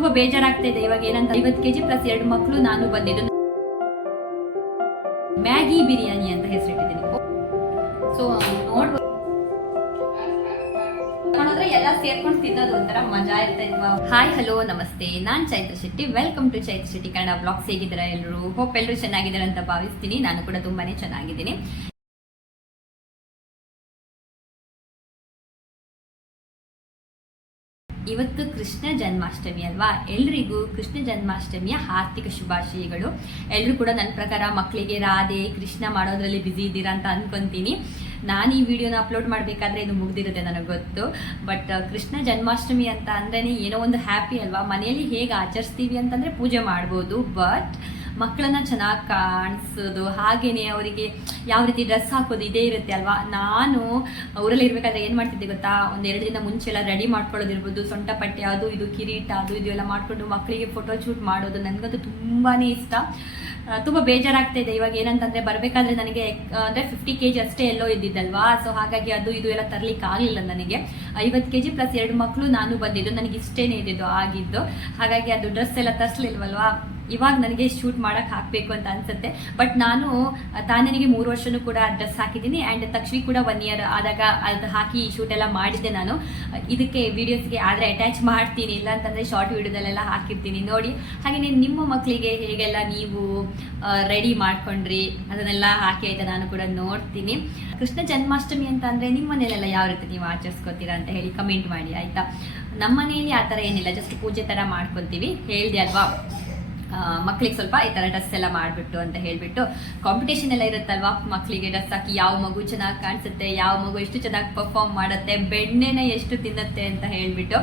ತುಂಬಾ ಬೇಜಾರಾಗ್ತಾ ಇದೆ. ಇವಾಗ ಏನಂತ ಐವತ್ತು ಕೆಜಿ ಪ್ಲಸ್ ಎರಡು ಮಕ್ಕಳು ನಾನು ಬಂದಿದ್ದು. ಮ್ಯಾಗಿ ಬಿರಿಯಾನಿ ಅಂತ ಹೆಸರಿಟ್ಟಿದ್ದೀನಿ. ಸೊ ನೋಡ್ಬೋದು ಎಲ್ಲ ಸೇರ್ಕೊಂಡು ತಿನ್ನೋದು ಒಂಥರ ಮಜಾ ಇರ್ತಾ ಹಾಯ್ ಹಲೋ ನಮಸ್ತೆ. ನಾನ್ Chaitra Shetty. Welcome to Chaitra Shetty Kannada blogs ಹೇಗಿದ್ದಾರೆ ಎಲ್ಲರೂ? ಹೋಪ್ ಎಲ್ಲರೂ ಚೆನ್ನಾಗಿದ್ದಾರೆ ಅಂತ ಭಾವಿಸ್ತೀನಿ. ನಾನು ಕೂಡ ತುಂಬಾನೇ ಚೆನ್ನಾಗಿದ್ದೀನಿ. ಇವತ್ತು ಕೃಷ್ಣ ಜನ್ಮಾಷ್ಟಮಿ ಅಲ್ವಾ? ಎಲ್ರಿಗೂ ಕೃಷ್ಣ ಜನ್ಮಾಷ್ಟಮಿಯ ಆರ್ಥಿಕ ಶುಭಾಶಯಗಳು. ಎಲ್ಲರೂ ಕೂಡ ನನ್ನ ಪ್ರಕಾರ ಮಕ್ಕಳಿಗೆ ರಾಧೆ, ಕೃಷ್ಣ ಮಾಡೋದ್ರಲ್ಲಿ ಬ್ಯುಸಿ ಇದ್ದೀರಾ ಅಂತ ಅನ್ಕೊಂತೀನಿ. ನಾನು ಈ ವಿಡಿಯೋನ ಅಪ್ಲೋಡ್ ಮಾಡಬೇಕಾದ್ರೆ ಇದು ಮುಗ್ದಿರುತ್ತೆ ನನಗೆ ಗೊತ್ತು. ಬಟ್ ಕೃಷ್ಣ ಜನ್ಮಾಷ್ಟಮಿ ಅಂತ ಅಂದ್ರೆ ಏನೋ ಒಂದು ಹ್ಯಾಪಿ ಅಲ್ವಾ? ಮನೆಯಲ್ಲಿ ಹೇಗೆ ಆಚರಿಸ್ತೀವಿ ಅಂತಂದ್ರೆ ಪೂಜೆ ಮಾಡ್ಬೋದು. ಬಟ್ ಮಕ್ಕಳನ್ನ ಚೆನ್ನಾಗಿ ಕಾಣಿಸೋದು, ಹಾಗೇನೆ ಅವರಿಗೆ ಯಾವ ರೀತಿ ಡ್ರೆಸ್ ಹಾಕೋದು ಇದೇ ಇರುತ್ತೆ ಅಲ್ವಾ? ನಾನು ಊರಲ್ಲಿ ಇರ್ಬೇಕಾದ್ರೆ ಏನು ಮಾಡ್ತಿದ್ದೆ ಗೊತ್ತಾ? ಒಂದು ಎರಡು ದಿನ ಮುಂಚೆ ಎಲ್ಲ ರೆಡಿ ಮಾಡ್ಕೊಳ್ಳೋದಿರ್ಬೋದು. ಸೊಂಟ ಪಟ್ಟೆ, ಅದು ಇದು ಕಿರೀಟ, ಅದು ಇದು ಎಲ್ಲ ಮಾಡ್ಕೊಂಡು ಮಕ್ಕಳಿಗೆ ಫೋಟೋ ಶೂಟ್ ಮಾಡೋದು ನನಗಂತೂ ತುಂಬಾನೇ ಇಷ್ಟ. ತುಂಬಾ ಬೇಜಾರಾಗ್ತಾ ಇದೆ. ಇವಾಗ ಏನಂತಂದ್ರೆ ಬರ್ಬೇಕಾದ್ರೆ ನನಗೆ ಅಂದ್ರೆ ಫಿಫ್ಟಿ ಕೆ ಜಿ ಅಷ್ಟೇ ಎಲ್ಲೋ ಇದ್ದಿದ್ದಲ್ವಾ? ಸೊ ಹಾಗಾಗಿ ಅದು ಇದು ಎಲ್ಲ ತರ್ಲಿಕ್ಕೆ ಆಗಲಿಲ್ಲ ನನಗೆ. ಐವತ್ತು ಕೆ ಜಿ ಪ್ಲಸ್ ಎರಡು ಮಕ್ಕಳು ನಾನು ಬಂದಿದ್ದು. ನನಗೆ ಇಷ್ಟೇನೆ ಇದ್ದಿದ್ದು, ಆಗಿದ್ದು. ಹಾಗಾಗಿ ಅದು ಡ್ರೆಸ್ ಎಲ್ಲ ತರಿಸ್ಲಿಲ್ವಲ್ವಾ? ಇವಾಗ ನನಗೆ ಶೂಟ್ ಮಾಡಕ್ ಹಾಕ್ಬೇಕು ಅಂತ ಅನ್ಸುತ್ತೆ. ಬಟ್ ನಾನು ತಾನೇನಿಗೆ ಮೂರು ವರ್ಷನೂ ಕೂಡ ಡ್ರೆಸ್ ಹಾಕಿದ್ದೀನಿ ಆ್ಯಂಡ್ ತಕ್ಷಣ ಕೂಡ ಒನ್ ಇಯರ್ ಆದಾಗ ಅದು ಹಾಕಿ ಶೂಟ್ ಎಲ್ಲ ಮಾಡಿದ್ದೆ ನಾನು. ಇದಕ್ಕೆ ವೀಡಿಯೋಸ್ಗೆ ಆದರೆ ಅಟ್ಯಾಚ್ ಮಾಡ್ತೀನಿ ಇಲ್ಲ ಅಂತಂದರೆ ಶಾರ್ಟ್ ವಿಡಿಯೋದಲ್ಲೆಲ್ಲ ಹಾಕಿರ್ತೀನಿ. ನೋಡಿ ಹಾಗೆಯೇ ನಿಮ್ಮ ಮಕ್ಕಳಿಗೆ ಹೇಗೆಲ್ಲ ನೀವು ರೆಡಿ ಮಾಡ್ಕೊಂಡ್ರಿ ಅದನ್ನೆಲ್ಲ ಹಾಕಿ ಆಯ್ತಾ ನಾನು ಕೂಡ ನೋಡ್ತೀನಿ. ಕೃಷ್ಣ ಜನ್ಮಾಷ್ಟಮಿ ಅಂತ ಅಂದರೆ ನಿಮ್ಮ ಮನೇಲೆಲ್ಲ ಯಾವ ರೀತಿ ನೀವು ಆಚರಿಸ್ಕೋತೀರಾ ಅಂತ ಹೇಳಿ ಕಮೆಂಟ್ ಮಾಡಿ, ಆಯಿತಾ? ನಮ್ಮ ಮನೆಯಲ್ಲಿ ಆ ಥರ ಏನಿಲ್ಲ ಜಸ್ಟ್ ಪೂಜೆ ಥರ ಮಾಡ್ಕೊತೀವಿ. ಹೇಳಿದೆ ಅಲ್ವಾ? ಮಕ್ಳಿಗೆ ಸ್ವಲ್ಪ ಈ ಥರ ಡ್ರೆಸ್ ಎಲ್ಲ ಮಾಡಿಬಿಟ್ಟು ಅಂತ ಹೇಳ್ಬಿಟ್ಟು ಕಾಂಪಿಟೇಷನ್ ಎಲ್ಲ ಇರುತ್ತಲ್ವಾ? ಮಕ್ಕಳಿಗೆ ಡ್ರೆಸ್ ಹಾಕಿ ಯಾವ ಮಗು ಚೆನ್ನಾಗಿ ಕಾಣಿಸುತ್ತೆ, ಯಾವ ಮಗು ಎಷ್ಟು ಚೆನ್ನಾಗಿ ಪರ್ಫಾರ್ಮ್ ಮಾಡುತ್ತೆ, ಬೆಣ್ಣೆನ ಎಷ್ಟು ತಿನ್ನುತ್ತೆ ಅಂತ ಹೇಳ್ಬಿಟ್ಟು.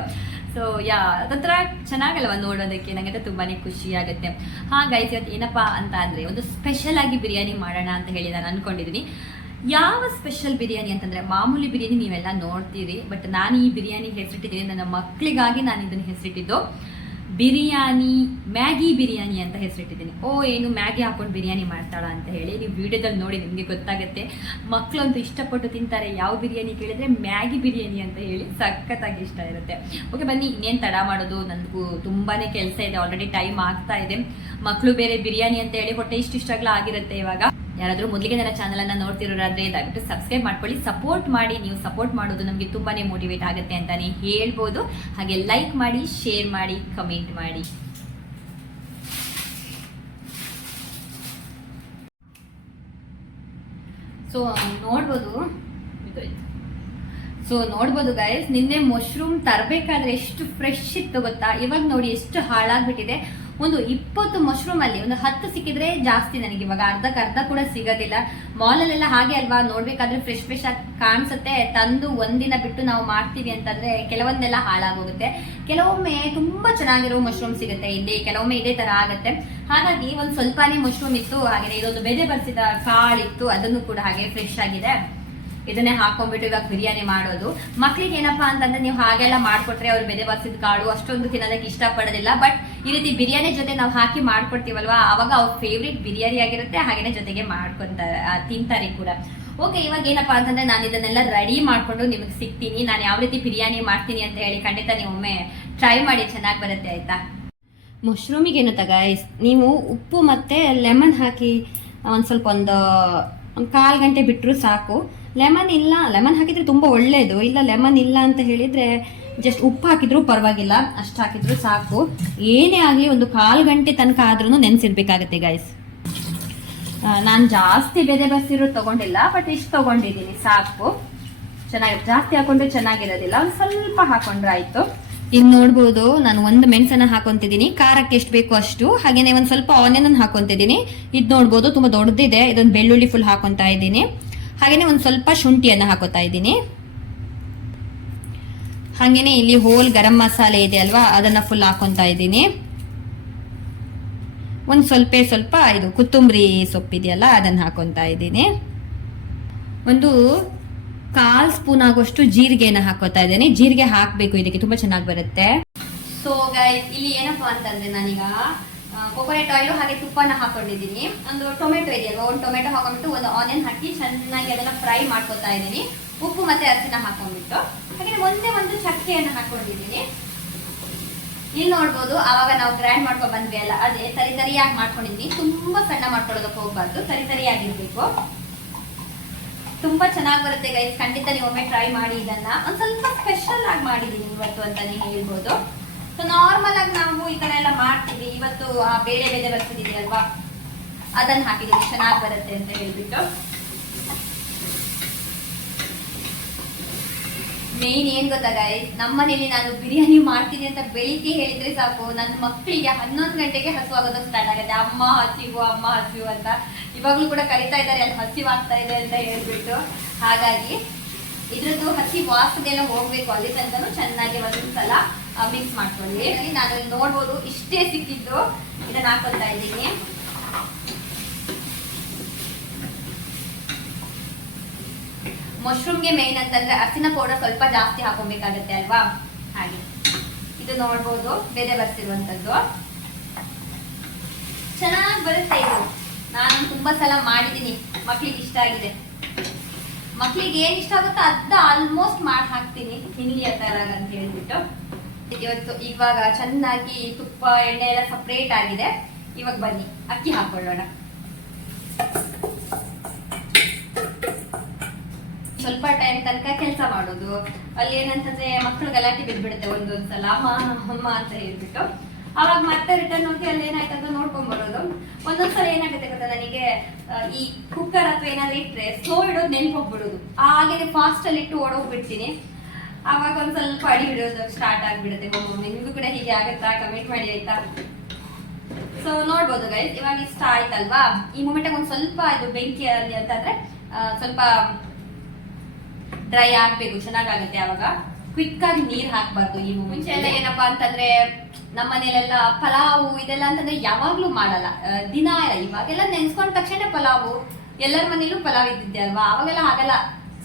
ಸೊ ಯಾ ಅದೊಂಥರ ಚೆನ್ನಾಗಲ್ವ ನೋಡೋದಕ್ಕೆ? ನನಗೆ ತುಂಬಾನೇ ಖುಷಿ ಆಗುತ್ತೆ. ಹಾಗಾಗಿ ಇವತ್ತು ಏನಪ್ಪಾ ಅಂತ ಅಂದ್ರೆ ಒಂದು ಸ್ಪೆಷಲ್ ಆಗಿ ಬಿರಿಯಾನಿ ಮಾಡೋಣ ಅಂತ ಹೇಳಿ ನಾನು ಅನ್ಕೊಂಡಿದ್ದೀನಿ ಯಾವ ಸ್ಪೆಷಲ್ ಬಿರಿಯಾನಿ ಅಂತಂದ್ರೆ ಮಾಮೂಲಿ ಬಿರಿಯಾನಿ ನೀವೆಲ್ಲ ನೋಡ್ತೀರಿ ಬಟ್ ನಾನು ಈ ಬಿರಿಯಾನಿ ಹೆಸರಿಟ್ಟಿದ್ದೀನಿ, ನನ್ನ ಮಕ್ಕಳಿಗಾಗಿ ನಾನು ಇದನ್ನು ಹೆಸರಿಟ್ಟಿದ್ದು. ಬಿರಿಯಾನಿ, ಮ್ಯಾಗಿ ಬಿರಿಯಾನಿ ಅಂತ ಹೆಸರಿಟ್ಟಿದ್ದೀನಿ. ಓ, ಏನು ಮ್ಯಾಗಿ ಹಾಕೊಂಡು ಬಿರಿಯಾನಿ ಮಾಡ್ತಾಳ ಅಂತ ಹೇಳಿ ನೀವು ವಿಡಿಯೋದಲ್ಲಿ ನೋಡಿ, ನಿಮಗೆ ಗೊತ್ತಾಗುತ್ತೆ. ಮಕ್ಕಳಂತೂ ಇಷ್ಟಪಟ್ಟು ತಿಂತಾರೆ. ಯಾವ ಬಿರಿಯಾನಿ ಕೇಳಿದ್ರೆ ಮ್ಯಾಗಿ ಬಿರಿಯಾನಿ ಅಂತ ಹೇಳಿ ಸಖತ್ತಾಗಿ ಇಷ್ಟ ಇರುತ್ತೆ. ಓಕೆ, ಬನ್ನಿ, ಇನ್ನೇನು ತಡ ಮಾಡೋದು? ನನಗೂ ತುಂಬಾನೇ ಕೆಲಸ ಇದೆ. ಆಲ್ರೆಡಿ ಟೈಮ್ ಆಗ್ತಾ ಇದೆ. ಮಕ್ಕಳು ಬೇರೆ ಬಿರಿಯಾನಿ ಅಂತ ಹೇಳಿ, ಹೊಟ್ಟೆ ಇಷ್ಟಿಷ್ಟಾಗ್ಲೂ ಆಗಿರುತ್ತೆ ಇವಾಗ. ಯಾರಾದರೂ ಮೊದಲಿಗೆ ನನ್ನ ಚಾನಲ್ ಅನ್ನ ನೋಡ್ತಿರೋರಾದ್ರೆ ದಯವಿಟ್ಟು ಸಬ್ಸ್ಕ್ರೈಬ್ ಮಾಡ್ಕೊಳ್ಳಿ. ಸಪೋರ್ಟ್ ಮಾಡಿ, ನೀವು ಸಪೋರ್ಟ್ ಮಾಡೋದು ನಮಗೆ ತುಂಬಾನೇ ಮೋಟಿವೇಟ್ ಆಗುತ್ತೆ ಅಂತಾನೆ ಹೇಳ್ಬೋದು. ಹಾಗೆ ಲೈಕ್ ಮಾಡಿ ಶೇರ್ ಮಾಡಿ ಕಮೆಂಟ್ ಮಾಡಿ. ಸೊ ನೋಡ್ಬೋದು. ಸೊ ನೋಡ್ಬೋದು ಗೈಸ್ ನಿನ್ನೆ ಮಶ್ರೂಮ್ ತರಬೇಕಾದ್ರೆ ಎಷ್ಟು ಫ್ರೆಶ್ ಇತ್ತು ಗೊತ್ತಾ? ಇವಾಗ ನೋಡಿ ಎಷ್ಟು ಹಾಳಾಗ್ಬಿಟ್ಟಿದೆ. ಒಂದು ಇಪ್ಪತ್ತು ಮಶ್ರೂಮ್ ಅಲ್ಲಿ ಒಂದು ಹತ್ತು ಸಿಕ್ಕಿದ್ರೆ ಜಾಸ್ತಿ ನನಗೆ ಇವಾಗ ಅರ್ಧಕ್ಕೆ ಅರ್ಧ ಕೂಡ ಸಿಗೋದಿಲ್ಲ. ಮಾಲಲ್ಲೆಲ್ಲ ಹಾಗೆ ಅಲ್ವಾ? ನೋಡ್ಬೇಕಾದ್ರೆ ಫ್ರೆಶ್ ಫ್ರೆಶ್ ಆಗಿ ಕಾಣಿಸುತ್ತೆ. ತಂದು ಒಂದಿನ ಬಿಟ್ಟು ನಾವು ಮಾಡ್ತೀವಿ ಅಂತಂದ್ರೆ ಕೆಲವೊಂದೆಲ್ಲ ಹಾಳಾಗೋಗುತ್ತೆ. ಕೆಲವೊಮ್ಮೆ ತುಂಬಾ ಚೆನ್ನಾಗಿರೋ ಮಶ್ರೂಮ್ ಸಿಗುತ್ತೆ. ಇಲ್ಲಿ ಕೆಲವೊಮ್ಮೆ ಇದೇ ತರ ಆಗುತ್ತೆ. ಹಾಗಾಗಿ ಒಂದು ಸ್ವಲ್ಪನೇ ಮಶ್ರೂಮ್ ಇತ್ತು. ಹಾಗೆ ಇದೊಂದು ಬೆದೆ ಬರ್ಸಿದ ಕಾಳಿತ್ತು. ಅದನ್ನು ಕೂಡ ಹಾಗೆ ಫ್ರೆಶ್ ಆಗಿದೆ. ಇದನ್ನೇ ಹಾಕೊಂಡ್ಬಿಟ್ಟು ಇವಾಗ ಬಿರಿಯಾನಿ ಮಾಡೋದು. ಮಕ್ಳಿಗೆ ಏನಪ್ಪಾ ಅಂತಂದ್ರೆ ನೀವು ಹಾಗೆಲ್ಲ ಮಾಡ್ಕೊಟ್ರೆ ಅವ್ರು ಬೆದೆ ಬಸಿದ ಕಾಳು ಅಷ್ಟೊಂದು ತಿನ್ನೋದಕ್ಕೆ ಇಷ್ಟಪಡೋದಿಲ್ಲ. ಬಟ್ ಈ ರೀತಿ ಬಿರಿಯಾನಿ ಜೊತೆ ನಾವು ಹಾಕಿ ಮಾಡ್ಕೊಡ್ತೀವಲ್ವಾ? ಅವಾಗ ಅವ್ರ ಫೇವ್ರೇಟ್ ಬಿರಿಯಾನಿ ಆಗಿರುತ್ತೆ. ಹಾಗೇನೆ ಜೊತೆಗೆ ಮಾಡ್ಕೊಂತ ತಿಂತಾರೆ ಕೂಡ. ಓಕೆ ಇವಾಗ ಏನಪ್ಪಾ ಅಂತಂದ್ರೆ ನಾನು ಇದನ್ನೆಲ್ಲ ರೆಡಿ ಮಾಡ್ಕೊಂಡು ನಿಮಗೆ ಸಿಗ್ತೀನಿ. ನಾನು ಯಾವ ರೀತಿ ಬಿರಿಯಾನಿ ಮಾಡ್ತೀನಿ ಅಂತ ಹೇಳಿ ಖಂಡಿತ ನೀವು ಒಮ್ಮೆ ಟ್ರೈ ಮಾಡಿ ಚೆನ್ನಾಗಿ ಬರುತ್ತೆ ಆಯ್ತಾ? ಮಶ್ರೂಮಿಗೆ ಏನು ಗೈಸ್ ನೀವು ಉಪ್ಪು ಮತ್ತೆ ಲೆಮನ್ ಹಾಕಿ ಒಂದು ಸ್ವಲ್ಪ ಒಂದು ಒಂದು ಕಾಲು ಗಂಟೆ ಬಿಟ್ಟರು ಸಾಕು. ಲೆಮನ್ ಇಲ್ಲ. ಲೆಮನ್ ಹಾಕಿದ್ರೆ ತುಂಬ ಒಳ್ಳೆಯದು ಇಲ್ಲ, ಲೆಮನ್ ಇಲ್ಲ ಅಂತ ಹೇಳಿದರೆ ಜಸ್ಟ್ ಉಪ್ಪು ಹಾಕಿದ್ರು ಪರವಾಗಿಲ್ಲ. ಅಷ್ಟು ಹಾಕಿದ್ರು ಸಾಕು. ಏನೇ ಆಗಲಿ ಒಂದು ಕಾಲು ಗಂಟೆ ತನಕ ಆದ್ರೂ ನೆನೆಸಿರ್ಬೇಕಾಗತ್ತೆ ಗೈಸ್ ನಾನು ಜಾಸ್ತಿ ಬೆದೆ ಬಸ್ಸಿರು ತಗೊಂಡಿಲ್ಲ ಬಟ್ ಇಷ್ಟು ತಗೊಂಡಿದ್ದೀನಿ. ಸಾಕು. ಚೆನ್ನಾಗಿ, ಜಾಸ್ತಿ ಹಾಕೊಂಡ್ರೆ ಚೆನ್ನಾಗಿರೋದಿಲ್ಲ. ಒಂದು ಸ್ವಲ್ಪ ಹಾಕೊಂಡ್ರೆ ಆಯ್ತು. ಇನ್ನು ನೋಡ್ಬೋದು, ನಾನು ಒಂದು ಮೆಣಸನ್ನ ಹಾಕೊಂತಿದ್ದೀನಿ. ಖಾರಕ್ಕೆ ಎಷ್ಟು ಬೇಕು ಅಷ್ಟು. ಹಾಗೇನೆ ಒಂದು ಸ್ವಲ್ಪ ಆನಿಯನ್ ಹಾಕೊಂತಿದ್ದೀನಿ. ಇದು ನೋಡ್ಬೋದು, ತುಂಬ ದೊಡ್ಡದಿದೆ ಇದೊಂದು ಬೆಳ್ಳುಳ್ಳಿ ಫುಲ್ ಹಾಕೊತಾ ಇದ್ದೀನಿ. ಹಾಗೇನೆ ಒಂದು ಸ್ವಲ್ಪ ಶುಂಠಿಯನ್ನು ಹಾಕೋತಾ ಇದ್ದೀನಿ. ಹಾಗೇನೆ ಇಲ್ಲಿ ಹೋಲ್ ಗರಂ ಮಸಾಲೆ ಇದೆ ಅಲ್ವಾ, ಅದನ್ನ ಫುಲ್ ಹಾಕೊಂತಾ ಇದ್ದೀನಿ. ಒಂದು ಸ್ವಲ್ಪ ಸ್ವಲ್ಪ ಇದು ಕೊತ್ತಂಬರಿ ಸೊಪ್ಪಿದೆಯಲ್ಲ ಅದನ್ನ ಹಾಕೊಂತಾ ಇದ್ದೀನಿ. ಒಂದು ಕಾಲ್ ಸ್ಪೂನ್ ಆಗುವಷ್ಟು ಜೀರಿಗೆನ ಹಾಕೋತಾ ಇದ್ದೀನಿ. ಜೀರಿಗೆ ಹಾಕಬೇಕು, ಇದಕ್ಕೆ ತುಂಬಾ ಚೆನ್ನಾಗಿ ಬರುತ್ತೆ. ಸೊ ಇಲ್ಲಿ ಏನಪ್ಪಾ ಅಂತಂದ್ರೆ ನಾನೀಗ ಕೊಕೊನೆಟ್ ಆಯಿಲು ಹಾಗೆ ತುಪ್ಪನ ಹಾಕೊಂಡಿದ್ದೀನಿ. ಒಂದು ಟೊಮೆಟೊ ಇದೆಯಲ್ವಾ ಒಂದು ಟೊಮೆಟೊ ಹಾಕೊಂಡ್ಬಿಟ್ಟು ಒಂದು ಆನಿಯನ್ ಹಾಕಿ ಚೆನ್ನಾಗಿ ಅದನ್ನು ಫ್ರೈ ಮಾಡ್ಕೊತಾ ಇದ್ದೀನಿ. ಉಪ್ಪು ಮತ್ತೆ ಅರಿಶಿನ ಹಾಕೊಂಡ್ಬಿಟ್ಟು. ಹಾಗೆ ಒಂದೇ ಒಂದು ಚಕ್ಕೆಯನ್ನು ಹಾಕೊಂಡಿದ್ದೀನಿ. ಇಲ್ಲಿ ನೋಡ್ಬೋದು, ಆವಾಗ ನಾವು ಗ್ರ್ಯಾಂಡ್ ಮಾಡ್ಕೊ ಬಂದ್ವಿ ಅಲ್ಲ? ಅದೇ ಸರಿ ಸರಿಯಾಗಿ ಮಾಡ್ಕೊಂಡಿದ್ದೀನಿ. ತುಂಬಾ ಸಣ್ಣ ಮಾಡ್ಕೊಳ್ಳೋದಕ್ಕೆ ಹೋಗ್ಬಾರ್ದು. ತರಿ ತರಿಯಾಗಿರ್ಬೇಕು. ತುಂಬಾ ಚೆನ್ನಾಗಿ ಬರುತ್ತೆ ಗೈಸ್ ಖಂಡಿತ ನೀವು ಒಮ್ಮೆ ಟ್ರೈ ಮಾಡಿ ಇದನ್ನ. ಒಂದು ಸ್ವಲ್ಪ ಸ್ಪೆಷಲ್ ಆಗಿ ಮಾಡಿದೀನಿ ಇವತ್ತು ಅಂತಾನೆ ಹೇಳ್ಬೋದು. ಸೊ ನಾರ್ಮಲ್ ಆಗಿ ನಾವು ಈ ಕಡೆ ಎಲ್ಲ ಮಾಡ್ತೀವಿ. ಇವತ್ತು ಆ ಬೇಳೆ ಬೇಳೆ ಬರ್ತಿದೀವಿ ಅಲ್ವಾ ಅದನ್ನ ಹಾಕಿದೀವಿ. ಚೆನ್ನಾಗಿ ಬರುತ್ತೆ ಅಂತ ಹೇಳ್ಬಿಟ್ಟು. ಮೇನ್ ಏನ್ ಗೊತ್ತಾಗಾಯ್ ನಮ್ಮ ನಮ್ಮನೇಲಿ ನಾನು ಬಿರಿಯಾನಿ ಮಾಡ್ತೀನಿ ಅಂತ ಬೆಳಿಗ್ಗೆ ಹೇಳಿದ್ರೆ ಸಾಕು. ನನ್ನ ಮಕ್ಕಳಿಗೆ ಹನ್ನೊಂದು ಗಂಟೆಗೆ ಹಸು ಆಗೋದಕ್ಕೆ ಸ್ಟಾರ್ಟ್ ಆಗುತ್ತೆ. ಅಮ್ಮ ಹಸಿವು ಅಮ್ಮ ಹಸಿವು ಅಂತ. ಇವಾಗ್ಲೂ ಕೂಡ ಕರಿತಾ ಇದ್ದಾರೆ. ಅಲ್ಲಿ ಹಸಿವಾಗ್ತಾ ಇದೆ ಅಂತ ಹೇಳ್ಬಿಟ್ಟು. ಹಾಗಾಗಿ ಇದ್ರದ್ದು ಹಸಿ ವಾಸನೆಲ್ಲ ಹೋಗ್ಬೇಕು. ಅಲ್ಲಿ ತನಕನೂ ಚೆನ್ನಾಗಿ ಒಂದ್ಸಲ ಮಿಕ್ಸ್ ಮಾಡ್ಕೊಳ್ಳಿ. ನಾನು ನೋಡ್ಬೋದು ಇಷ್ಟೇ ಸಿಕ್ಕಿದ್ದು. ಇದನ್ನ ಹಾಕೊಳ್ತಾ ಇದ್ದೀನಿ. ಮಶ್ರೂಮ್ಗೆ ಮೇನ್ ಅಂತಂದ್ರೆ ಅರಿಸಿನ ಪೌಡರ್ ಸ್ವಲ್ಪ ಜಾಸ್ತಿ ಹಾಕೊಬೇಕಾಗತ್ತೆ ಅಲ್ವಾ? ಹಾಗೆ. ಇದು ನೋಡ್ಬೋದು, ಬೇರೆ ಬರ್ತಿರುವಂತದ್ದು ಚೆನ್ನಾಗಿ ಬರುತ್ತೆ ಇದು. ನಾನು ತುಂಬಾ ಸಲ ಮಾಡಿದ್ದೀನಿ. ಮಕ್ಳಿಗೆ ಇಷ್ಟ ಆಗಿದೆ. ಮಕ್ಳಿಗೆ ಏನ್ ಇಷ್ಟ ಆಗುತ್ತೋ ಅದ ಆಲ್ಮೋಸ್ಟ್ ಮಾಡಿ ಹಾಕ್ತೀನಿ. ತಿನ್ಲಿ ಆ ತರ ಅಂತ ಹೇಳ್ಬಿಟ್ಟು. ಇವತ್ತು ಇವಾಗ ಚೆನ್ನಾಗಿ ತುಪ್ಪ, ಎಣ್ಣೆ ಎಲ್ಲ ಸಪ್ರೇಟ್ ಆಗಿದೆ. ಇವಾಗ ಬನ್ನಿ, ಅಕ್ಕಿ ಹಾಕೊಳ್ಳೋಣ. ಸ್ವಲ್ಪ ಟೈಮ್ ತನಕ ಕೆಲಸ ಮಾಡೋದು. ಅಲ್ಲಿ ಏನಂತಂದ್ರೆ ಮಕ್ಕಳು ಗಲಾಟೆ ಬಿದ್ಬಿಡುತ್ತೆ ಒಂದೊಂದ್ಸಲ. ಅಮ್ಮ ಅಮ್ಮ ಅಂತ ಹೇಳ್ಬಿಟ್ಟು. ಅವಾಗ ಮತ್ತೆ ರಿಟರ್ನ್ ಹೋಗಿ ಅಲ್ಲಿ ಏನಾಯ್ತು ಅಂತ ನೋಡ್ಕೊಂಡ್ ಬರೋದು ಒಂದೊಂದ್ಸಲ ಏನಾಗುತ್ತೆ ಗೊತ್ತಾ? ನನಗೆ ಈ ಕುಕ್ಕರ್ ಅಥವಾ ಏನಾದ್ರು ಇಟ್ರೆ ಸ್ಲೋ ಇಡೋದು ನೆನ್ಪು ಹೋಗ್ಬಿಡೋದು. ಹಾಗೆ ಫಾಸ್ಟ್ ಅಲ್ಲಿ ಇಟ್ಟು ಓಡೋಗ್ಬಿಡ್ತೀನಿ. ಅವಾಗ ಒಂದ್ ಸ್ವಲ್ಪ ಅಡಿ ಹಿಡಿಯೋದು ಸ್ಟಾರ್ಟ್ ಆಗ್ಬಿಡುತ್ತೆ ಒಮ್ಮೊಮ್ಮೆ. ನಿಮ್ಗೂ ಕೂಡ ಹೀಗೆ ಆಗುತ್ತಾ? ಕಮೆಂಟ್ ಮಾಡಿ ಆಯ್ತಾ? ಸೊ ನೋಡ್ಬೋದು ಗೈಸ್ ಇವಾಗ ಇಷ್ಟ ಆಯ್ತಲ್ವಾ? ಈ ಮೂಮೆಂಟ್ ಒಂದ್ ಸ್ವಲ್ಪ ಇದು ಬೆಂಕಿಯಲ್ಲಿ ಅಂತಂದ್ರೆ ಆ, ಸ್ವಲ್ಪ ಡ್ರೈ ಆಗ್ಬೇಕು ಚೆನ್ನಾಗಾಗುತ್ತೆ ಅವಾಗ ಕ್ವಿಕ್ ಆಗಿ ನೀರ್ ಹಾಕ್ಬಾರ್ದು ಈ ಮುಂಚೆ ಎಲ್ಲ ಏನಪ್ಪಾ ಅಂತಂದ್ರೆ ನಮ್ಮ ಮನೇಲೆಲ್ಲ ಪಲಾವು ಇದೆಲ್ಲ ಅಂತಂದ್ರೆ ಯಾವಾಗ್ಲೂ ಮಾಡಲ್ಲ. ದಿನ ಇವಾಗೆಲ್ಲ ನೆನ್ಸ್ಕೊಂಡ ತಕ್ಷಣ ಪಲಾವು. ಎಲ್ಲರ ಮನೇಲೂ ಪಲಾವ್ ಇದ್ದಿದ್ದೆ ಅಲ್ವಾ? ಅವಾಗೆಲ್ಲ ಆಗಲ್ಲ.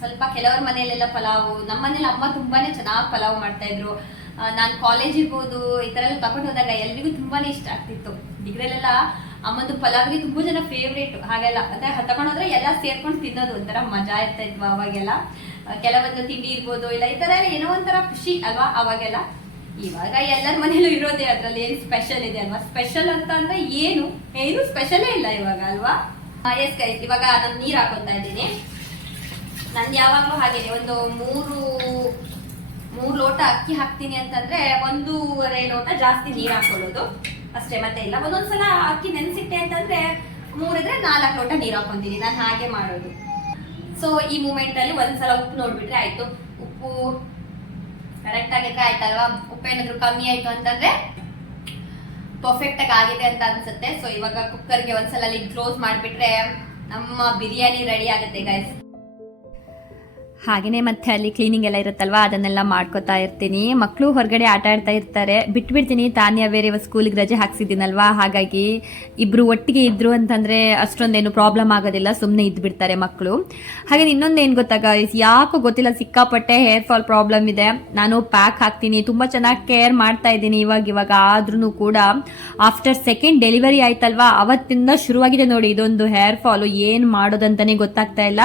ಸ್ವಲ್ಪ ಕೆಲವರ ಮನೆಯಲ್ಲೆಲ್ಲ ಪಲಾವು ನಮ್ಮ ಮನೇಲಿ ಅಮ್ಮ ತುಂಬಾನೇ ಚೆನ್ನಾಗಿ ಪಲಾವ್ ಮಾಡ್ತಾ ಇದ್ರು. ನಾನು ಕಾಲೇಜ್ ಇರ್ಬೋದು ಈ ತರ ಎಲ್ಲ ತಗೊಂಡು ಹೋದಾಗ ಎಲ್ರಿಗೂ ತುಂಬಾನೇ ಇಷ್ಟ ಆಗ್ತಿತ್ತು. ಡಿಗ್ರಿಲೆಲ್ಲ ಅಮ್ಮಂದು ಪಲಾವ್ಗೆ ತುಂಬಾ ಜನ ಫೇವ್ರೇಟ್ ಹಾಗೆಲ್ಲ. ಅಂದ್ರೆ ತಗೊಂಡೋದ್ರೆ ಎಲ್ಲ ಸೇರ್ಕೊಂಡು ತಿನ್ನೋದು, ಒಂಥರ ಮಜಾ ಇರ್ತಾ ಇದ್ವು ಅವಾಗೆಲ್ಲ ಕೆಲವೊಂದು ತಿಂಡಿ ಇರ್ಬೋದು, ಇಲ್ಲ ಈ ತರ ಎಲ್ಲ ಏನೋ ಒಂಥರ ಖುಷಿ ಅಲ್ವಾ ಅವಾಗೆಲ್ಲ. ಇವಾಗ ಎಲ್ಲರ ಮನೇಲೂ ಇರೋದೇ ಅದ್ರಲ್ಲಿ ಏನು ಸ್ಪೆಷಲ್ ಇದೆ ಅಲ್ವಾ? ಸ್ಪೆಷಲ್ ಅಂತ ಅಂದ್ರೆ ಏನು? ಏನು ಸ್ಪೆಷಲೇ ಇಲ್ಲ ಇವಾಗ ಅಲ್ವಾ? ಎಸ್ ಇವಾಗ ನಾನು ನೀರ್ ಹಾಕೊತಾ ಇದ್ದೀನಿ. ನಂದು ಯಾವಾಗಲೂ ಹಾಗೇನೆ, ಒಂದು ಮೂರು ಮೂರು ಲೋಟ ಅಕ್ಕಿ ಹಾಕ್ತೀನಿ ಅಂತಂದ್ರೆ ಒಂದೂವರೆ ಲೋಟ ಜಾಸ್ತಿ ನೀರು ಹಾಕೊಳ್ಳೋದು. ಅಷ್ಟೇ, ಮತ್ತೆ ಇಲ್ಲ, ಒಂದೊಂದ್ಸಲ ಅಕ್ಕಿ ನೆನೆಸಿಟ್ಟೆ ಅಂತಂದ್ರೆ ಮೂರಿದ್ರೆ ನಾಲ್ಕು ಲೋಟ ನೀರು ಹಾಕೊಂತೀನಿ ನಾನು ಹಾಗೆ ಮಾಡೋದು. ಸೊ ಈ ಮೂಮೆಂಟ್ ಅಲ್ಲಿ ಒಂದ್ಸಲ ಉಪ್ಪು ನೋಡ್ಬಿಟ್ರೆ ಆಯ್ತು. ಉಪ್ಪು ಕರೆಕ್ಟ್ ಆಗಿದ್ರೆ ಆಯ್ತಲ್ವಾ? ಉಪ್ಪು ಏನಾದ್ರು ಕಮ್ಮಿ ಆಯ್ತು ಅಂತಂದ್ರೆ ಪರ್ಫೆಕ್ಟ್ ಆಗಿ ಆಗಿದೆ ಅಂತ ಅನ್ಸುತ್ತೆ. ಸೊ ಇವಾಗ ಕುಕ್ಕರ್ಗೆ ಒಂದ್ಸಲ ಅಲ್ಲಿ ಕ್ಲೋಸ್ ಮಾಡಿಬಿಟ್ರೆ ನಮ್ಮ ಬಿರಿಯಾನಿ ರೆಡಿ ಆಗುತ್ತೆ ಗೈಸ್ ಹಾಗೆಯೇ ಮತ್ತೆ ಅಲ್ಲಿ ಕ್ಲೀನಿಂಗ್ ಎಲ್ಲ ಇರುತ್ತಲ್ವಾ, ಅದನ್ನೆಲ್ಲ ಮಾಡ್ಕೋತಾ ಇರ್ತೀನಿ. ಮಕ್ಕಳು ಹೊರಗಡೆ ಆಟ ಆಡ್ತಾ ಇರ್ತಾರೆ. ಬಿಟ್ಬಿಡ್ತೀನಿ ತಾನೇ ಬೇರೆ ಸ್ಕೂಲಿಗೆ ರಜೆ ಹಾಕ್ಸಿದ್ದೀನಲ್ವಾ? ಹಾಗಾಗಿ ಇಬ್ರು ಒಟ್ಟಿಗೆ ಇದ್ರು ಅಂತಂದ್ರೆ ಅಷ್ಟೊಂದೇನು ಪ್ರಾಬ್ಲಮ್ ಆಗೋದಿಲ್ಲ ಸುಮ್ಮನೆ ಇದ್ಬಿಡ್ತಾರೆ ಮಕ್ಕಳು ಹಾಗೆ ಇನ್ನೊಂದು ಏನು ಗೊತ್ತಾಗ, ಯಾಕೋ ಗೊತ್ತಿಲ್ಲ, ಸಿಕ್ಕಾಪಟ್ಟೆ ಹೇರ್ ಫಾಲ್ ಪ್ರಾಬ್ಲಮ್ ಇದೆ. ನಾನು ಪ್ಯಾಕ್ ಹಾಕ್ತೀನಿ, ತುಂಬ ಚೆನ್ನಾಗಿ ಕೇರ್ ಮಾಡ್ತಾ ಇದ್ದೀನಿ ಇವಾಗ ಇವಾಗ ಆದ್ರೂ ಕೂಡ ಆಫ್ಟರ್ ಸೆಕೆಂಡ್ ಡೆಲಿವರಿ ಆಯ್ತಲ್ವಾ? ಅವತ್ತಿಂದ ಶುರುವಾಗಿದೆ ನೋಡಿ, ಇದೊಂದು ಹೇರ್ ಫಾಲು ಏನು ಮಾಡೋದಂತಾನೆ ಗೊತ್ತಾಗ್ತಾ ಇಲ್ಲ.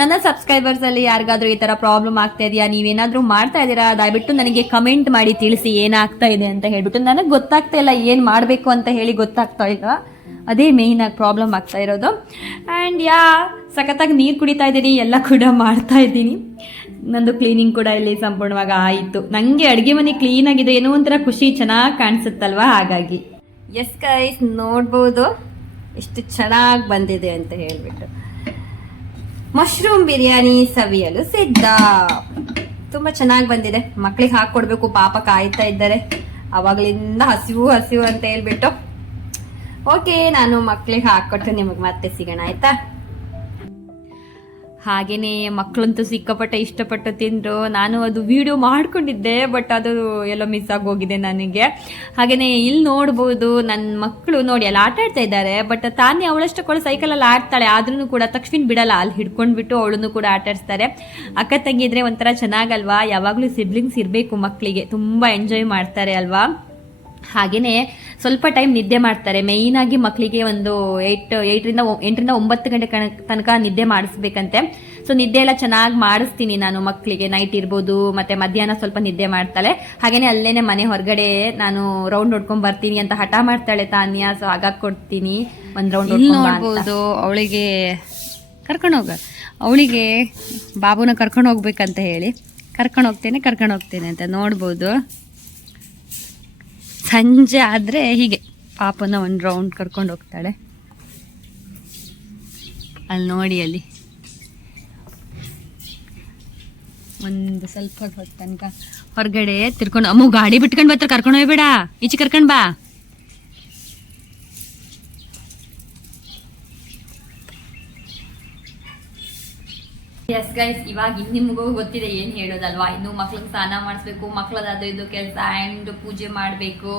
ನನ್ನ ಸಬ್ಸ್ಕ್ರೈಬರ್ಸ್ ಅಲ್ಲಿ ಯಾರಿಗಾದ್ರೂ ಈ ತರ ಪ್ರಾಬ್ಲಮ್ ಆಗ್ತಾ ಇದೆಯಾ? ನೀವೇನಾದ್ರೂ ಮಾಡ್ತಾ ಇದ್ದೀರಾ ದಯವಿಟ್ಟು ನನಗೆ ಕಮೆಂಟ್ ಮಾಡಿ ತಿಳಿಸಿ ಏನಾಗ್ತಾ ಇದೆ ಅಂತ ಹೇಳ್ಬಿಟ್ಟು. ನನಗೆ ಗೊತ್ತಾಗ್ತಾ ಇಲ್ಲ ಏನು ಮಾಡಬೇಕು ಅಂತ ಹೇಳಿ ಗೊತ್ತಾಗ್ತಾ ಇಲ್ಲ. ಅದೇ ಮೇಯ್ನ್ ಆಗಿ ಪ್ರಾಬ್ಲಮ್ ಆಗ್ತಾ ಇರೋದು. ಆ್ಯಂಡ್ ಯಾ, ಸಖತ್ತಾಗಿ ನೀರು ಕುಡಿತಾ ಇದ್ದೀನಿ ಎಲ್ಲ ಕೂಡ ಮಾಡ್ತಾ ಇದ್ದೀನಿ. ನಂದು ಕ್ಲೀನಿಂಗ್ ಕೂಡ ಇಲ್ಲಿ ಸಂಪೂರ್ಣವಾಗಿ ಆಯಿತು. ನನಗೆ ಅಡುಗೆ ಮನೆ ಕ್ಲೀನ್ ಆಗಿದೆ ಏನೋ ಒಂಥರ ಖುಷಿ ಚೆನ್ನಾಗಿ ಕಾಣಿಸುತ್ತಲ್ವಾ ಹಾಗಾಗಿ. ಎಸ್ ಗೈಸ್ ನೋಡ್ಬೋದು. ಎಷ್ಟು ಚೆನ್ನಾಗಿ ಬಂದಿದೆ ಅಂತ ಹೇಳ್ಬಿಟ್ಟು. ಮಶ್ರೂಮ್ ಬಿರಿಯಾನಿ ಸವಿಯಲು ಸಿದ್ಧ. ತುಂಬ ಚೆನ್ನಾಗಿ ಬಂದಿದೆ. ಮಕ್ಳಿಗೆ ಹಾಕ್ಕೊಡ್ಬೇಕು ಪಾಪ ಕಾಯ್ತಾ ಇದ್ದಾರೆ. ಅವಾಗ್ಲಿಂದ ಹಸಿವು ಹಸಿವು ಅಂತ ಹೇಳ್ಬಿಟ್ಟು. ಓಕೆ, ನಾನು ಮಕ್ಳಿಗೆ ಹಾಕ್ಕೊಟ್ಟು ನಿಮಗೆ ಮತ್ತೆ ಸಿಗೋಣ, ಆಯ್ತಾ? ಹಾಗೇನೆ ಮಕ್ಕಳಂತೂ ಸಿಕ್ಕಾಪಟ್ಟೆ ಇಷ್ಟಪಟ್ಟು ತಿಂದರು. ನಾನು ಅದು ವಿಡಿಯೋ ಮಾಡ್ಕೊಂಡಿದ್ದೆ ಬಟ್ ಅದು ಎಲ್ಲೋ ಮಿಸ್ ಆಗೋಗಿದೆ ನನಗೆ. ಹಾಗೆಯೇ ಇಲ್ಲಿ ನೋಡ್ಬೋದು ನನ್ನ ಮಕ್ಕಳು ನೋಡಿ ಅಲ್ಲಿ ಆಟ ಆಡ್ತಾ ಇದ್ದಾರೆ ಬಟ್ ತಾನೇ ಅವಳಷ್ಟಕ್ಕವಳು ಸೈಕಲಲ್ಲಿ ಆಡ್ತಾಳೆ. ಆದ್ರೂ ಕೂಡ ತಕ್ಷಣ ಬಿಡಲ್ಲ, ಅಲ್ಲಿ ಹಿಡ್ಕೊಂಡ್ಬಿಟ್ಟು ಅವಳನ್ನು ಕೂಡ ಆಟ ಆಡಿಸ್ತಾರೆ. ಅಕ್ಕ ತಂಗಿ ಇದ್ರೆ ಒಂಥರ ಚೆನ್ನಾಗಲ್ವಾ? ಯಾವಾಗಲೂ ಸಿಬ್ಲಿಂಗ್ಸ್ ಇರಬೇಕು ಮಕ್ಕಳಿಗೆ ತುಂಬ ಎಂಜಾಯ್ ಮಾಡ್ತಾರೆ ಅಲ್ವಾ? ಹಾಗೆಯೇ ಸ್ವಲ್ಪ ಟೈಮ್ ನಿದ್ದೆ ಮಾಡ್ತಾರೆ. ಮೇಯ್ನಾಗಿ ಮಕ್ಕಳಿಗೆ ಒಂದು ಏಯ್ಟ್ ಏಟ್ರಿಂದ ಎಂಟರಿಂದ ಒಂಬತ್ತು ಗಂಟೆ ತನಕ ನಿದ್ದೆ ಮಾಡಿಸ್ಬೇಕಂತೆ. ಸೊ ನಿದ್ದೆ ಎಲ್ಲ ಚೆನ್ನಾಗಿ ಮಾಡಿಸ್ತೀನಿ ನಾನು ಮಕ್ಕಳಿಗೆ ನೈಟ್ ಇರ್ಬೋದು ಮತ್ತೆ ಮಧ್ಯಾಹ್ನ ಸ್ವಲ್ಪ ನಿದ್ದೆ ಮಾಡ್ತಾಳೆ. ಹಾಗೇನೆ ಅಲ್ಲೇನೆ ಮನೆ ಹೊರಗಡೆ ನಾನು ರೌಂಡ್ ನೋಡ್ಕೊಂಡ್ ಬರ್ತೀನಿ ಅಂತ ಹಠ ಮಾಡ್ತಾಳೆ ತಾನ್ಯ. ಸೊ ಆಗಾಗ್ ಕೊಡ್ತೀನಿ. ಒಂದ್ ರೌಂಡ್ ನೋಡ್ಬೋದು ಅವಳಿಗೆ ಕರ್ಕೊಂಡು ಹೋಗ. ಅವಳಿಗೆ ಬಾಬುನ ಕರ್ಕೊಂಡು ಹೋಗ್ಬೇಕಂತ ಹೇಳಿ. ಕರ್ಕೊಂಡು ಹೋಗ್ತೇನೆ ಕರ್ಕೊಂಡು ಹೋಗ್ತೇನೆ ಅಂತ ನೋಡ್ಬೋದು. ಸಂಜೆ ಆದರೆ ಹೀಗೆ ಪಾಪನ ಒಂದು ರೌಂಡ್ ಕರ್ಕೊಂಡು ಹೋಗ್ತಾಳೆ. ಅಲ್ಲಿ ನೋಡಿ ಅಲ್ಲಿ. ಒಂದು ಸ್ವಲ್ಪ ಹೊತ್ತು ತನಕ ಹೊರಗಡೆ ತಿರ್ಕೊಂಡು ಅಮ್ಮ ಗಾಡಿ ಬಿಟ್ಕೊಂಡು ಬರ್ತಾರೆ ಕರ್ಕೊಂಡು ಹೋಗ್ಬೇಡ. ಈಚೆ ಕರ್ಕೊಂಡು ಬಾ. ಎಸ್ ಗೈಸ್ ಇವಾಗ ನಿಮಗೂ ಗೊತ್ತಿದೆ ಏನ್ ಹೇಳೋದಲ್ವಾ? ಇನ್ನು ಮಕ್ಳಿಗೆ ಸ್ನಾನ ಮಾಡಿಸ್ಬೇಕು ಮಕ್ಳದ ಅದು ಇದು ಕೆಲಸ ಆ್ಯಂಡ್ ಪೂಜೆ ಮಾಡಬೇಕು.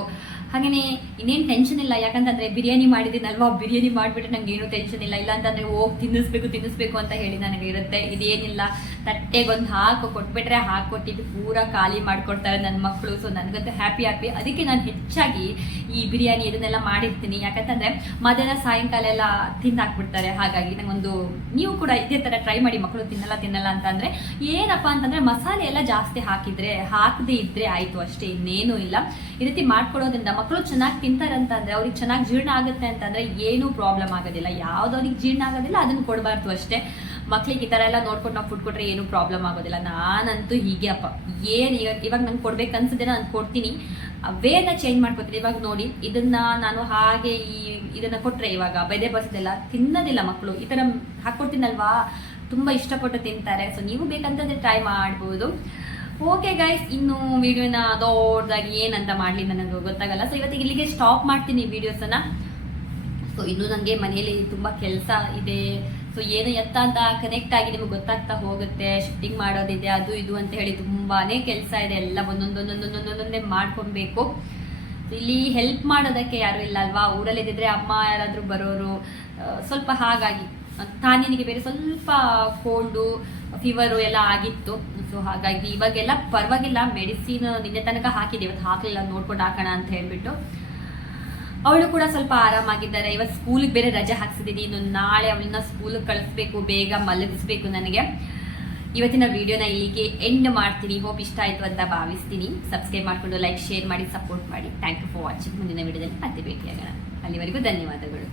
ಹಾಗೇನೆ ಇನ್ನೇನು ಟೆನ್ಷನ್ ಇಲ್ಲ, ಯಾಕಂತಂದ್ರೆ ಬಿರಿಯಾನಿ ಮಾಡಿದ್ದೀನಲ್ವಾ? ಬಿರಿಯಾನಿ ಮಾಡಿಬಿಟ್ರೆ ನಂಗೆ ಏನು ಟೆನ್ಷನ್ ಇಲ್ಲ. ಇಲ್ಲ ಅಂತಂದ್ರೆ ಹೋಗಿ ತಿನ್ನಿಸ್ಬೇಕು ತಿನ್ನಿಸ್ಬೇಕು ಅಂತ ಹೇಳಿ ನನಗೆ ಇರುತ್ತೆ. ಇದೇನಿಲ್ಲ. ತಟ್ಟೆಗೊಂದು ಹಾಕು, ಕೊಟ್ಬಿಟ್ರೆ ಹಾಕೊಟ್ಟಿದ್ದು ಪೂರ ಖಾಲಿ ಮಾಡ್ಕೊಡ್ತಾರೆ ನನ್ನ ಮಕ್ಕಳು ಸೊ ನನಗಂತೂ ಹ್ಯಾಪಿ ಹ್ಯಾಪಿ ಅದಕ್ಕೆ ನಾನು ಹೆಚ್ಚಾಗಿ ಈ ಬಿರಿಯಾನಿ ಇದನ್ನೆಲ್ಲ ಮಾಡಿರ್ತೀನಿ. ಯಾಕಂತಂದ್ರೆ ಮಧ್ಯಾಹ್ನ ಸಾಯಂಕಾಲ ಎಲ್ಲ ತಿಂದಾಕ್ಬಿಡ್ತಾರೆ. ಹಾಗಾಗಿ ನಂಗೊಂದು, ನೀವು ಕೂಡ ಇದೇ ಥರ ಟ್ರೈ ಮಾಡಿ ಮಕ್ಕಳು ತಿನ್ನಲ್ಲ ತಿನ್ನಲ್ಲ ಅಂತಂದರೆ ಏನಪ್ಪಾ ಅಂತಂದರೆ ಮಸಾಲೆ ಎಲ್ಲ ಜಾಸ್ತಿ ಹಾಕಿದರೆ, ಹಾಕದೇ ಇದ್ದರೆ ಆಯಿತು ಅಷ್ಟೇ, ಇನ್ನೇನೂ ಇಲ್ಲ. ಈ ರೀತಿ ಮಾಡ್ಕೊಡೋದ್ರಿಂದ ಮಕ್ಕಳು ಚೆನ್ನಾಗಿ ತಿಂತಾರಂತಂದರೆ ಅವ್ರಿಗೆ ಚೆನ್ನಾಗಿ ಜೀರ್ಣ ಆಗುತ್ತೆ ಅಂತಂದರೆ ಏನೂ ಪ್ರಾಬ್ಲಮ್ ಆಗೋದಿಲ್ಲ. ಯಾವುದು ಅವ್ರಿಗೆ ಜೀರ್ಣ ಆಗೋದಿಲ್ಲ, ಅದನ್ನು ಕೊಡಬಾರ್ದು ಅಷ್ಟೇ. ಮಕ್ಳಿಗೆ ಈ ತರ ಎಲ್ಲ ನೋಡ್ಕೊಂಡು ನಾವು ಫುಡ್ ಕೊಟ್ರೆ ಏನು ಪ್ರಾಬ್ಲಮ್ ಆಗೋದಿಲ್ಲ. ನಾನಂತೂ ಹೀಗೆ ಅಪ್ಪ. ಏನು ಇವಾಗ ನಂಗೆ ಕೊಡ್ಬೇಕು ಅನ್ಸುತ್ತೆ ನಾನು ಕೊಡ್ತೀನಿ. ವೇನ ಚೇಂಜ್ ಮಾಡ್ಕೊತೀನಿ. ಇವಾಗ ನೋಡಿ, ಇದನ್ನ ನಾನು ಹಾಗೆ ಈ, ಇದನ್ನ ಕೊಟ್ರೆ ಇವಾಗ ಬೆದೆ ಬಸ್ದೆಲ್ಲ ತಿನ್ನೋದಿಲ್ಲ ಮಕ್ಕಳು ಈ ತರ ಹಾಕೊಡ್ತೀನಲ್ವಾ? ತುಂಬಾ ಇಷ್ಟಪಟ್ಟು ತಿಂತಾರೆ. ಸೊ ನೀವು ಬೇಕಂತಂದ್ರೆ ಟ್ರೈ ಮಾಡ್ಬೋದು. ಓಕೆ ಗೈಸ್ ಇನ್ನು ವಿಡಿಯೋನ ದೊಡ್ಡದಾಗಿ ಏನಂತ ಮಾಡ್ಲಿ ನನಗೆ ಗೊತ್ತಾಗಲ್ಲ. ಸೊ ಇವತ್ತಿಗೆ ಇಲ್ಲಿಗೆ ಸ್ಟಾಪ್ ಮಾಡ್ತೀನಿ ವಿಡಿಯೋಸನ್ನ ಸೊ ಇನ್ನು ನನಗೆ ಮನೆಯಲ್ಲಿ ತುಂಬ ಕೆಲಸ ಇದೆ. ಸೊ ಏನು ಎತ್ತ ಅಂತ ಕನೆಕ್ಟ್ ಆಗಿ ನಿಮಗೆ ಗೊತ್ತಾಗ್ತಾ ಹೋಗುತ್ತೆ ಶಿಫ್ಟಿಂಗ್ ಮಾಡೋದಿದೆ, ಅದು ಇದು ಅಂತ ಹೇಳಿ ತುಂಬಾನೇ ಕೆಲಸ ಇದೆ. ಎಲ್ಲ ಒಂದೊಂದೊಂದೊಂದೊಂದೊಂದೊಂದೇ ಮಾಡ್ಕೊಬೇಕು. ಇಲ್ಲಿ ಹೆಲ್ಪ್ ಮಾಡೋದಕ್ಕೆ ಯಾರು ಇಲ್ಲ ಅಲ್ವಾ? ಊರಲ್ಲಿ ಇದ್ದಿದ್ರೆ ಅಮ್ಮ ಯಾರಾದರೂ ಬರೋರು ಸ್ವಲ್ಪ ಹಾಗಾಗಿ. ತಾನಿನಿಗೆ ಬೇರೆ ಸ್ವಲ್ಪ ಕೋಲ್ಡು ಫೀವರು ಎಲ್ಲ ಆಗಿತ್ತು. ಸೊ ಹಾಗಾಗಿ ಇವಾಗೆಲ್ಲ ಪರವಾಗಿಲ್ಲ ಮೆಡಿಸಿನ್ ನಿನ್ನೆ ತನಕ ಹಾಕಿದೆ ಇವತ್ತು ಹಾಕಲಿಲ್ಲ, ನೋಡ್ಕೊಂಡು ಹಾಕೋಣ ಅಂತ ಹೇಳ್ಬಿಟ್ಟು. ಅವಳು ಕೂಡ ಸ್ವಲ್ಪ ಆರಾಮಾಗಿದ್ದಾರೆ. ಇವತ್ತು ಸ್ಕೂಲಿಗೆ ಬೇರೆ ರಜೆ ಹಾಕ್ಸಿದ್ದೀನಿ ಇನ್ನು ನಾಳೆ ಅವಳನ್ನ ಸ್ಕೂಲಿಗೆ ಕಳಿಸ್ಬೇಕು, ಬೇಗ ಮಲಗಿಸ್ಬೇಕು ನನಗೆ. ಇವತ್ತಿನ ವಿಡಿಯೋನ ಇಲ್ಲಿಗೆ ಎಂಡ್ ಮಾಡ್ತೀನಿ. ಹೋಪ್ ಇಷ್ಟ ಆಯ್ತು ಅಂತ ಭಾವಿಸ್ತೀನಿ. ಸಬ್ಸ್ಕ್ರೈಬ್ ಮಾಡಿಕೊಂಡು ಲೈಕ್ ಶೇರ್ ಮಾಡಿ ಸಪೋರ್ಟ್ ಮಾಡಿ. ಥ್ಯಾಂಕ್ ಯು ಫಾರ್ ವಾಚಿಂಗ್ ಮುಂದಿನ ವಿಡಿಯೋದಲ್ಲಿ ಮತ್ತೆ ಭೇಟಿಯಾಗೋಣ. ಅಲ್ಲಿವರೆಗೂ ಧನ್ಯವಾದಗಳು.